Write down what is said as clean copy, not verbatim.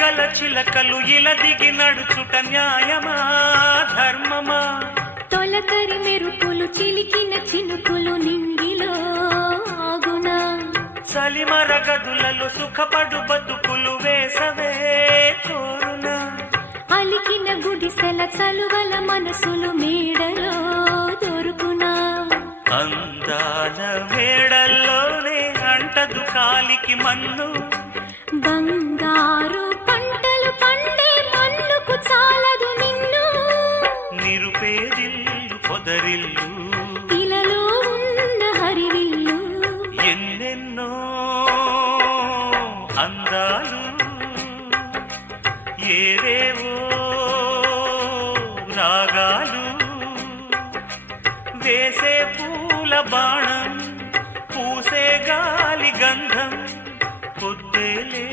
గల చిలకలు ఇలా దిగి నడుచుట న్యాయమా ధర్మమా? తొలకరి మెరుపులు చిలికిన చినుకులు నింగిలో ఆగునా? చలిమర గదులలో సుఖపడు బతుకులు వేసవే కోరునా? అలికిన గుడిసెల చలువల మనసులు మేడలో దొరుకునా? అందాల మేడల్లోనే అంటదు కాలికి మన్ను, బంగారు పంటలు పండే మన్నుకు చాలదు నిన్ను. నిరుపేదిల్లు పొదరిల్లు ఇలలో ఉన్న హరివిల్లు ఎన్నెన్నో అందాలు ఏవేవో రాగాలు వేసే పూల బాణం పూసే గాలి గంధం పొద్దేలే